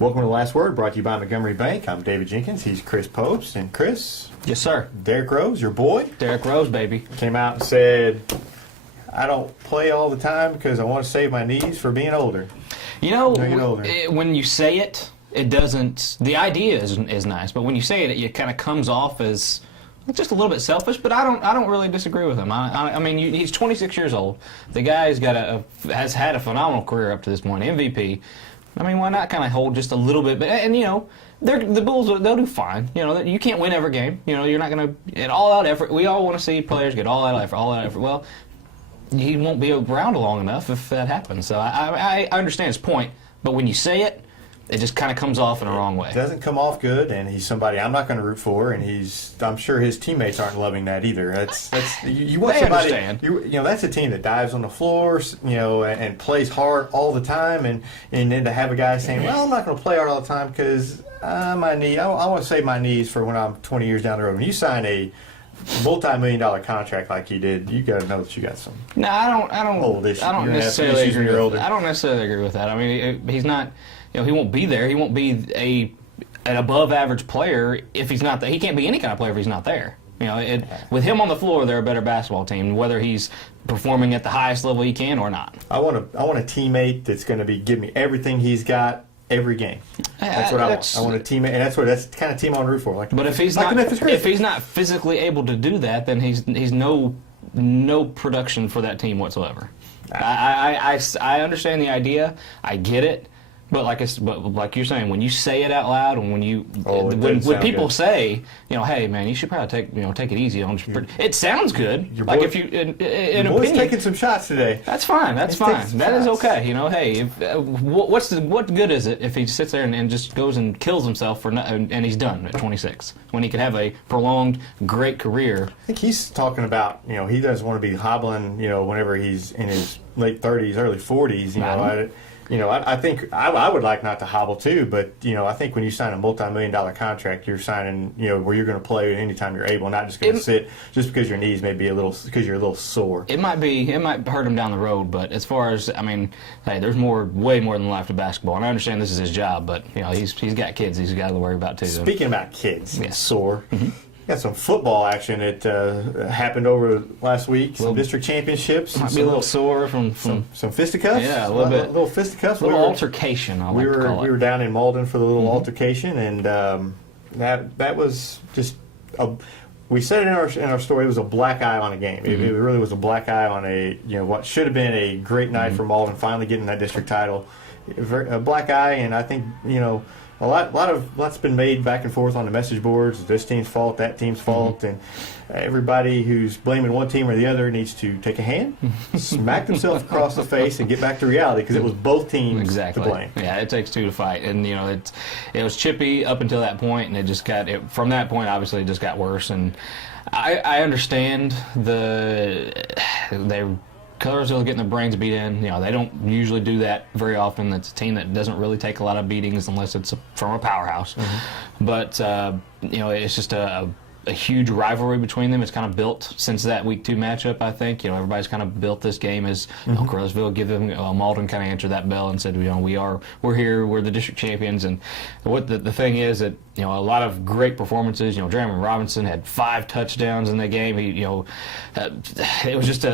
Welcome to The Last Word, brought to you by Montgomery Bank. I'm David Jenkins. He's Chris Popes. And Chris? Yes, sir. Derrick Rose, your boy? Derrick Rose, baby. Came out and said, I don't play all the time because I want to save my knees for being older. You know, older. When you say it, it doesn't, the idea is nice, but when you say it kind of comes off as just a little bit selfish, but I don't really disagree with him. I mean, he's 26 years old. The guy's has had a phenomenal career up to this point, MVP. I mean, why not kind of hold just a little bit? And you know, the Bulls, they'll do fine. You know, you can't win every game. You know, you're not going to get all out effort. We all want to see players get all out effort. Well, he won't be around long enough if that happens. So I understand his point, but when you say it, it just kind of comes off in the wrong way. It doesn't come off good, and he's somebody I'm not going to root for, and I'm sure his teammates aren't loving that either. You want they somebody. Understand. You know, that's a team that dives on the floor, you know, and plays hard all the time, and then to have a guy saying, "Well, I'm not going to play hard all the time because my knee. I want to save my knees for when I'm 20 years down the road." When you sign a multi-million-dollar contract like he did, you got to know that you got some. No, I don't necessarily agree with that. I don't necessarily agree with that. I mean, he's not. You know, he won't be there. He won't be an above-average player if he's not there. He can't be any kind of player if he's not there. You know, with him on the floor, they're a better basketball team, whether he's performing at the highest level he can or not. I want a teammate that's going to give me everything he's got every game. That's what I want. I want a teammate, and that's the kind of team I want to root for. But if he's not physically able to do that, then he's no production for that team whatsoever. I understand the idea. I get it. But like you're saying, when you say it out loud, and when people say, you know, hey man, you should probably take it easy on. It sounds good. Like if you in your boy's opinion, taking some shots today. That's fine. That is okay. You know, hey, what good is it if he sits there and just goes and kills himself and he's done at 26 when he could have a prolonged great career? I think he's talking about, you know, he doesn't want to be hobbling, you know, whenever he's in his late 30s, early 40s. I think I would like not to hobble too, but you know, I think when you sign a multi-million-dollar contract, you're signing, you know, where you're going to play anytime you're able, not just going to sit just because your knees may be because you're a little sore. It might hurt him down the road, but as far as, I mean, hey, there's way more than life to basketball, and I understand this is his job, but you know, he's got kids he's got to worry about too. Speaking about kids, yes. Sore. Mm-hmm. Got some football action that happened over last week. Some district championships. Might be a little sore from some fisticuffs. Yeah, a little bit. A little fisticuffs. A little altercation. We were down in Malden for the little altercation, and that was just we said it in our story. It was a black eye on a game. Mm-hmm. It really was a black eye on what should have been a great night for Malden, finally getting that district title. A black eye, and I think lots been made back and forth on the message boards. This team's fault, that team's fault, and everybody who's blaming one team or the other needs to take a hand, smack themselves across the face, and get back to reality, because it was both teams to blame. Yeah, it takes two to fight, and you know it was chippy up until that point, and it just from that point obviously it just got worse. And I understand Caruthersville getting their brains beat in. You know, they don't usually do that very often. It's a team that doesn't really take a lot of beatings unless it's from a powerhouse. Mm-hmm. But you know, it's just a huge rivalry between them. It's kind of built since that Week 2 matchup, I think. You know, everybody's kind of built this game as Caruthersville give them. Malden kind of answered that bell and said, you know, we're here, we're the district champions. And what the thing is that, you know, a lot of great performances. You know, Jeremy Robinson had 5 touchdowns in the game. It was just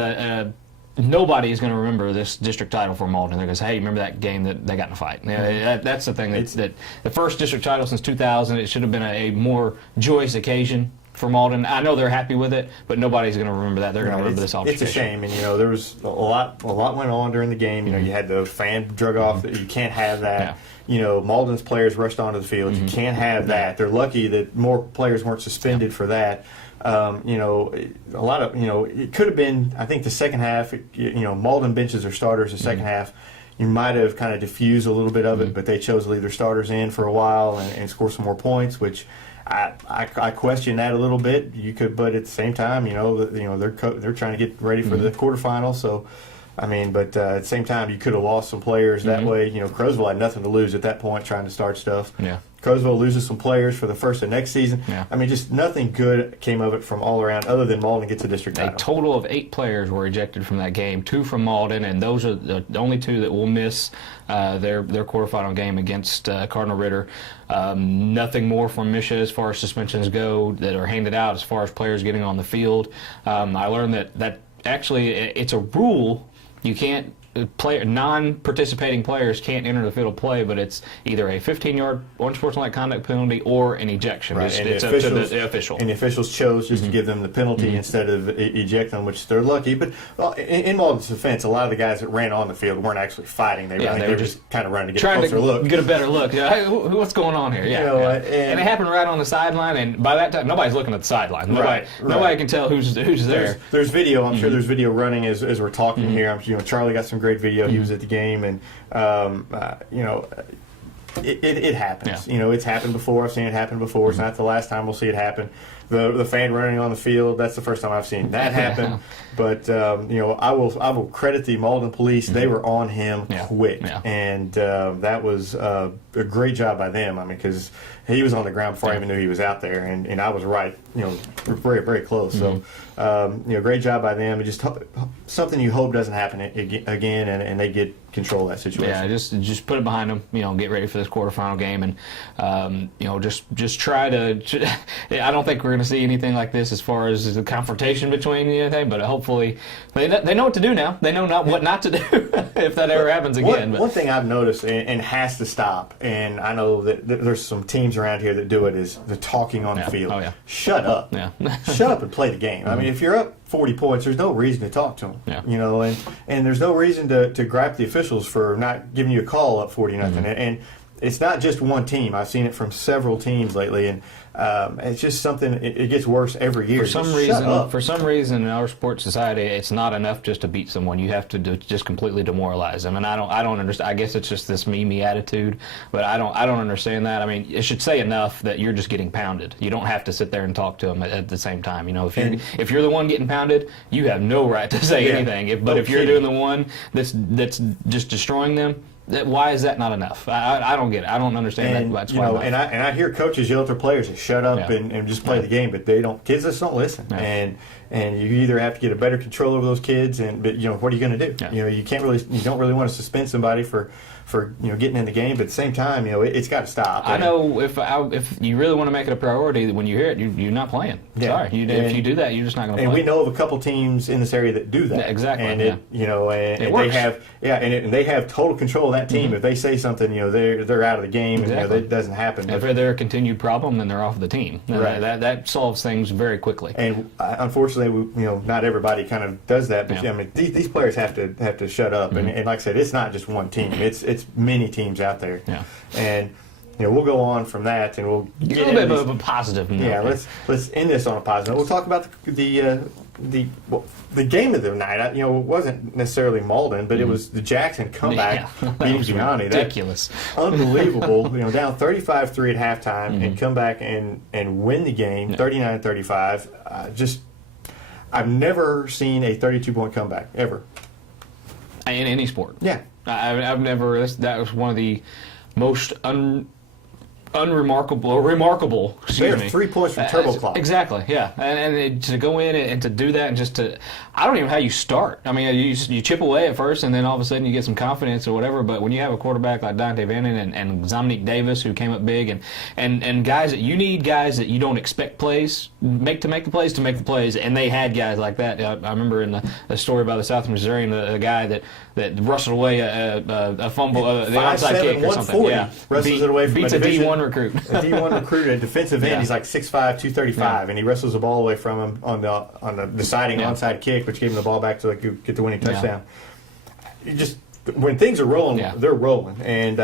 nobody is going to remember this district title for Malden. They're going to say, hey, remember that game that they got in a fight? That's the thing. That the first district title since 2000, it should have been a more joyous occasion for Malden. I know they're happy with it, but nobody's going to remember that. They're going to remember this altercation. It's a shame, and you know, there was a lot went on during the game. You know, you had the fan drug off. You can't have that. Yeah. You know, Malden's players rushed onto the field. You can't have that. They're lucky that more players weren't suspended for that. You know, a lot of, you know, it could have been, I think the second half, you know, Malden benches their starters the second half. You might have kind of diffused a little bit of it, but they chose to leave their starters in for a while and score some more points, which I question that a little bit. You could, but at the same time, you know, they're trying to get ready for the quarterfinal, so I mean, but at the same time, you could have lost some players that way. You know, Caruthersville had nothing to lose at that point trying to start stuff. Yeah. Caruthersville loses some players for the first and next season. Yeah. I mean, just nothing good came of it from all around other than Malden gets a district title. A total of 8 players were ejected from that game, 2 from Malden, and those are the only 2 that will miss their quarterfinal game against Cardinal Ritter. Nothing more from Misha as far as suspensions go that are handed out as far as players getting on the field. I learned that actually it's a rule. You can't non-participating players can't enter the field of play, but it's either a 15-yard unsportsmanlike conduct penalty or an ejection. Right. It's up to the official. And the officials chose just to give them the penalty instead of ejecting them, which they're lucky. But in Malden's defense, a lot of the guys that ran on the field weren't actually fighting. They were just kind of running to get a closer look. Get a better look. Hey, what's going on here? Yeah, you know, and it happened right on the sideline, and by that time, nobody's looking at the sideline. Nobody can tell who's there. There's video. I'm sure there's video running as we're talking here. Charlie got some great video. He was at the game, and it happens. Yeah. You know, it's happened before. I've seen it happen before. It's not the last time we'll see it happen. The fan running on the field, that's the first time I've seen that happen. But I will credit the Malden police. They were on him quick, and that was a great job by them. I mean, because he was on the ground before I even knew he was out there, and I was right, very, very close. So, great job by them. And just something you hope doesn't happen again, and they get control of that situation. Yeah, just put it behind them. Get ready for this quarterfinal game, and just try to. I don't think we're going to see anything like this as far as the confrontation between anything, but hopefully they know what to do now. They know what not to do if that ever happens again. One thing I've noticed and has to stop, and I know that there's some teams around here that do it, is the talking on the field. Oh, yeah. Shut up. Yeah. Shut up and play the game. I mean, if you're up 40 points, there's no reason to talk to them. Yeah. And there's no reason to gripe the officials for not giving you a call up 40-0. And it's not just one team. I've seen it from several teams lately, and it's just something. It gets worse every year. For some reason, in our sports society, it's not enough just to beat someone. You have to just completely demoralize them. And I don't understand. I guess it's just this me attitude, but I don't understand that. I mean, it should say enough that you're just getting pounded. You don't have to sit there and talk to them at the same time. If you're the one getting pounded, you have no right to say anything. If you're doing the one that's just destroying them, why is that not enough? I don't get it. I don't understand that. That's and I hear coaches yell at their players to shut up and just play the game, but they don't. Kids just don't listen, and you either have to get a better control over those kids, but what are you going to do? Yeah. You don't really want to suspend somebody for getting in the game, but at the same time, it's got to stop. I know if you really want to make it a priority, when you hear it, you're not playing. Sorry, if you do that, you're just not going to play. And we know of a couple teams in this area that do that. Yeah, exactly. And it works. they have total control of that team. If they say something, they're out of the game. Exactly. And it doesn't happen. If they're a continued problem, then they're off the team. Right. That solves things very quickly. And unfortunately, not everybody kind of does that. But I mean, these players have to shut up. And like I said, it's not just one team. It's many teams out there. Yeah. And we'll go on from that, and we'll get a little bit of a positive note. Yeah, let's end this on a positive note. We'll talk about the game of the night. It wasn't necessarily Malden, but it was the Jackson comeback beating Gianni. Ridiculous. Unbelievable. Down 35-3 at halftime and come back and win the game 39-35. I've never seen a 32-point comeback ever in any sport. Yeah. I've never. That was one of the most remarkable. They have 3 points from turbo clock. Exactly. Yeah, and to go in and to do that, and just to, I don't even know how you start. I mean, you chip away at first, and then all of a sudden you get some confidence or whatever. But when you have a quarterback like Dante Vannon and Zomnick Davis, who came up big, and guys that you need, guys that you don't expect make the plays, and they had guys like that. I remember in the story about the South Missourian, the guy that wrestled away a fumble, the onside kick or something. Yeah, wrestles it away from beats a D1 recruit. A D1 recruit, a defensive end. He's like 6'5", 235, and he wrestles the ball away from him on the deciding onside kick, which gave him the ball back to get the winning touchdown. When things are rolling, they're rolling, and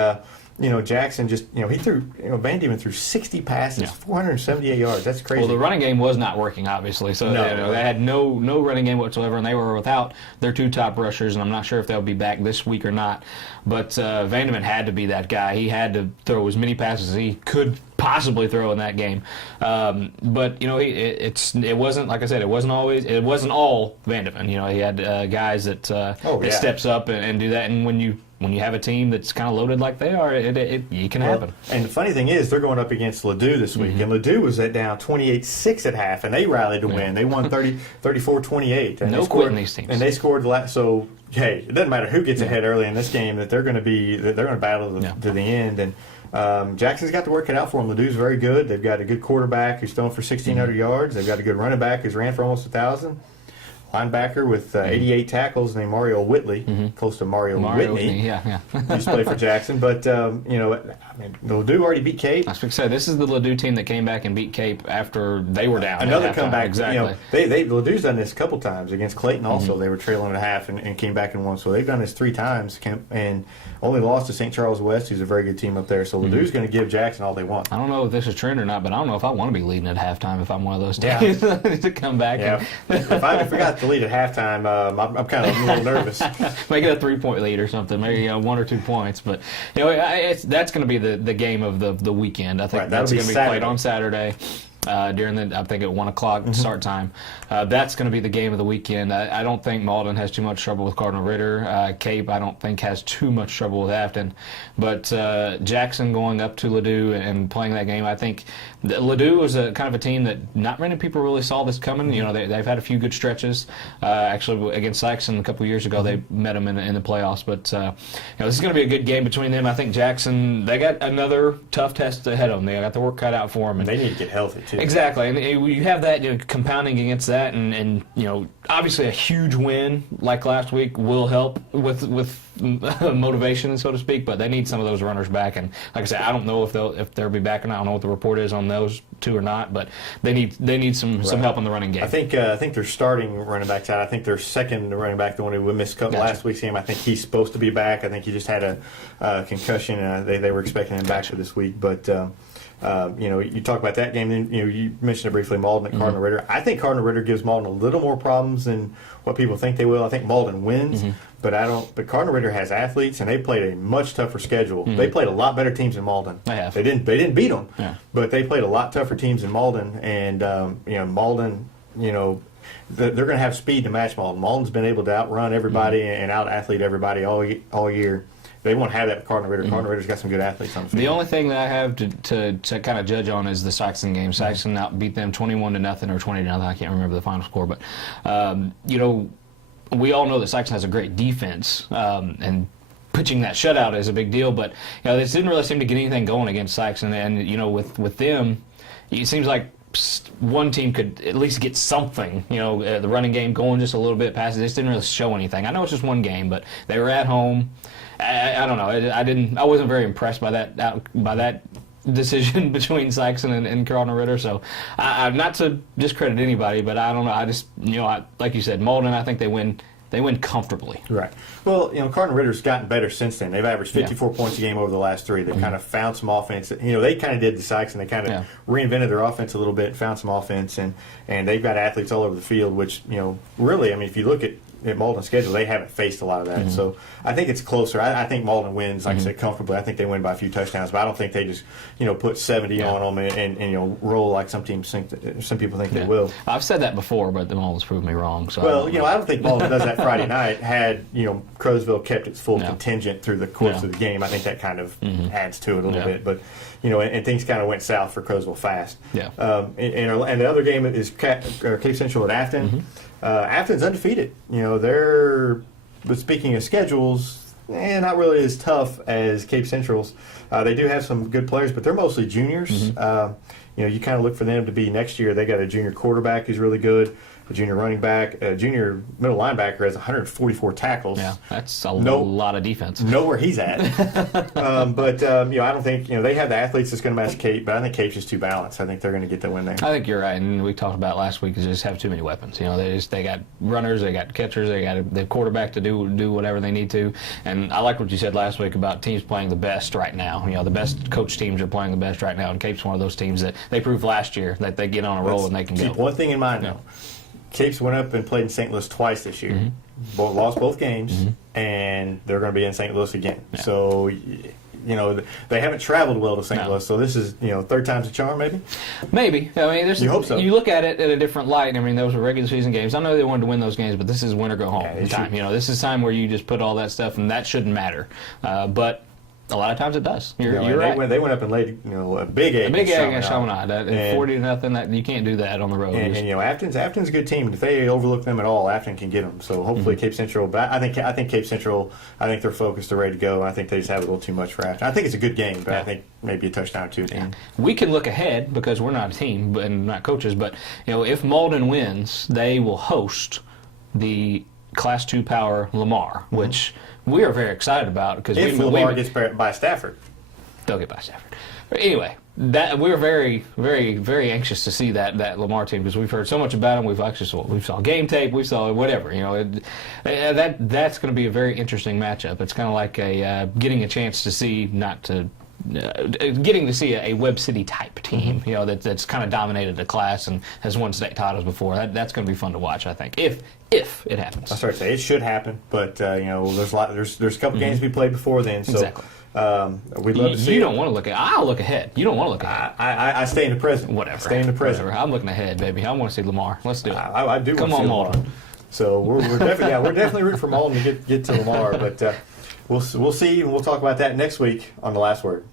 Jackson just, he threw, Van Diemen threw 60 passes, 478 yards. That's crazy. Well, the running game was not working, obviously. So they had no running game whatsoever, and they were without their 2 top rushers, and I'm not sure if they'll be back this week or not. But Van Diemen had to be that guy. He had to throw as many passes as he could possibly throw in that game. But it wasn't, like I said, it wasn't all Van Diemen. He had guys that steps up and do that. And when you have a team that's kind of loaded like they are, it can happen. And the funny thing is, they're going up against Ladue this week, and Ladue was down 28-6 at half, and they rallied to win. They won 34-28. No quitting these teams. And they scored so. Hey, it doesn't matter who gets ahead early in this game; that they're going to battle to the end. And Jackson's got to work it out for them. Ladue's very good. They've got a good quarterback who's throwing for 1,600 yards. They've got a good running back who's ran for almost 1,000. Linebacker with 88 tackles named Mario Whitley, close to Mario Whitney. Yeah. Used to play for Jackson, but Ladue already beat Cape. I was going to say, this is the Ladue team that came back and beat Cape after they were down. Another comeback. Exactly. Ladue's done this a couple times against Clayton. Also, they were trailing at half and came back and won. So they've done this 3 times and only lost to St. Charles West, who's a very good team up there. So Ladue's going to give Jackson all they want. I don't know if this is a trend or not, but I don't know if I want to be leading at halftime if I'm one of those teams to come back. Yeah. If I forgot to lead at halftime, I'm kind of a little nervous. Make it a 3-point lead or something, maybe 1 or 2 points. But that's going to be the game of the weekend. I think that's going to be played on Saturday. During I think at 1 o'clock start time. That's going to be the game of the weekend. I don't think Malden has too much trouble with Cardinal Ritter. Cape, I don't think, has too much trouble with Afton. But Jackson going up to Ladue and playing that game, I think Ladue was a kind of a team that not many people really saw this coming. They've had a few good stretches. Actually, against Saxon a couple years ago, they met them in the playoffs. But this is going to be a good game between them. I think Jackson, they got another tough test ahead of them. They got the work cut out for them. And they need to get healthy. Exactly, and you have that compounding against that, and obviously a huge win like last week will help with motivation, so to speak. But they need some of those runners back, and like I said, I don't know if they'll be back or not. I don't know what the report is on those 2 or not, but they need some help in the running game. I think they're starting running backs out. I think their second running back, the one who missed last week's game, I think he's supposed to be back. I think he just had a concussion. They were expecting him back for this week, but. You talk about that game, then you mentioned it briefly, Malden at Cardinal Ritter. I think Cardinal Ritter gives Malden a little more problems than what people think they will. I think Malden wins, but But Cardinal Ritter has athletes, and they played a much tougher schedule. They played a lot better teams than Malden. They have. They didn't beat them, but they played a lot tougher teams than Malden, and Malden, they're going to have speed to match Malden. Malden's been able to outrun everybody and out athlete everybody all year. They won't have that with Cardinal Ritter. Cardinal Ritter's got some good athletes on the field. The only thing that I have to kind of judge on is the Saxon game. Saxon beat them 21-0 or 20-0. I can't remember the final score, but we all know that Saxon has a great defense, and pitching that shutout is a big deal. But this didn't really seem to get anything going against Saxon, and with them, it seems like one team could at least get something, the running game going just a little bit past it. They just didn't really show anything. I know it's just one game, but they were at home. I don't know. I wasn't very impressed by that decision between Saxon and Cardinal Ritter. So, not to discredit anybody, but I don't know. I just like you said, Malden. I think they win. They win comfortably. Right. Well, Cardinal Ritter's gotten better since then. They've averaged 54 points a game over the last 3. They've kind of found some offense. They kind of did the Saxon. They kind of reinvented their offense a little bit, found some offense, and they've got athletes all over the field. Which really, if you look at Malden's schedule, they haven't faced a lot of that. So I think it's closer. I think Malden wins, like I said, comfortably. I think they win by a few touchdowns, but I don't think they just put 70 on them and roll like some people think they will. I've said that before, but the Malden's proved me wrong. So I don't think Malden does that Friday night. Had Caruthersville kept its full contingent through the course of the game, I think that kind of adds to it a little bit. But and things kind of went south for Caruthersville fast. And the other game is Cape Central at Afton. Afton's undefeated. But speaking of schedules, not really as tough as Cape Central's. They do have some good players, but they're mostly juniors. You kind of look for them to be next year. They got a junior quarterback who's really good. a junior running back, a junior middle linebacker has 144 tackles. Yeah, that's a lot of defense. Know where he's at. But I don't think they have the athletes that's going to match Cape, but I think Cape's just too balanced. I think they're going to get the win there. I think you're right, and we talked about last week is just have too many weapons. They got runners, they got catchers, they got the quarterback to do whatever they need to. And I like what you said last week about teams playing the best right now. The best coach teams are playing the best right now, and Cape's one of those teams that they proved last year that they get on a roll and they can keep go. One thing in mind though. Capes went up and played in St. Louis twice this year. Lost both games, and they're going to be in St. Louis again. Yeah. So, they haven't traveled well to St. Louis. So this is, third time's a charm, maybe. Maybe. I mean, you hope so. You look at it at a different light. I mean, those were regular season games. I know they wanted to win those games, but this is win or go home time. This is time where you just put all that stuff, and that shouldn't matter. But a lot of times it does. You're right. They went up and laid a big egg. A big egg against Chaminade. 40-0. You can't do that on the road. And Afton's a good team. If they overlook them at all, Afton can get them. So hopefully Cape Central. But I think Cape Central. I think they're focused. They're ready to go. I think they just have a little too much for Afton. I think it's a good game, but I think maybe a touchdown or two at the end. We can look ahead because we're not a team and not coaches. But if Malden wins, they will host the Class 2 Power Lamar, which we are very excited about because if Lamar gets by Stafford, they'll get by Stafford. But anyway, that we're very, very, very anxious to see that Lamar team because we've heard so much about him. We saw game tape, we saw whatever. That's going to be a very interesting matchup. It's kind of like getting a chance to see getting to see a Webb City type team, that's kind of dominated the class and has won state titles before. That's going to be fun to watch, I think, if it happens. I start to say it should happen, but there's a couple games we played before then, so exactly. We'd love to see. You don't want to look ahead. I'll look ahead. You don't want to look ahead. I stay in the present. Whatever. Stay in the present. Whatever. I'm looking ahead, baby. I want to see Lamar. Let's do it. I do. Come want to on, see Malden. Lamar. So we're definitely rooting for Malden to get to Lamar, but we'll see, and we'll talk about that next week on The Last Word.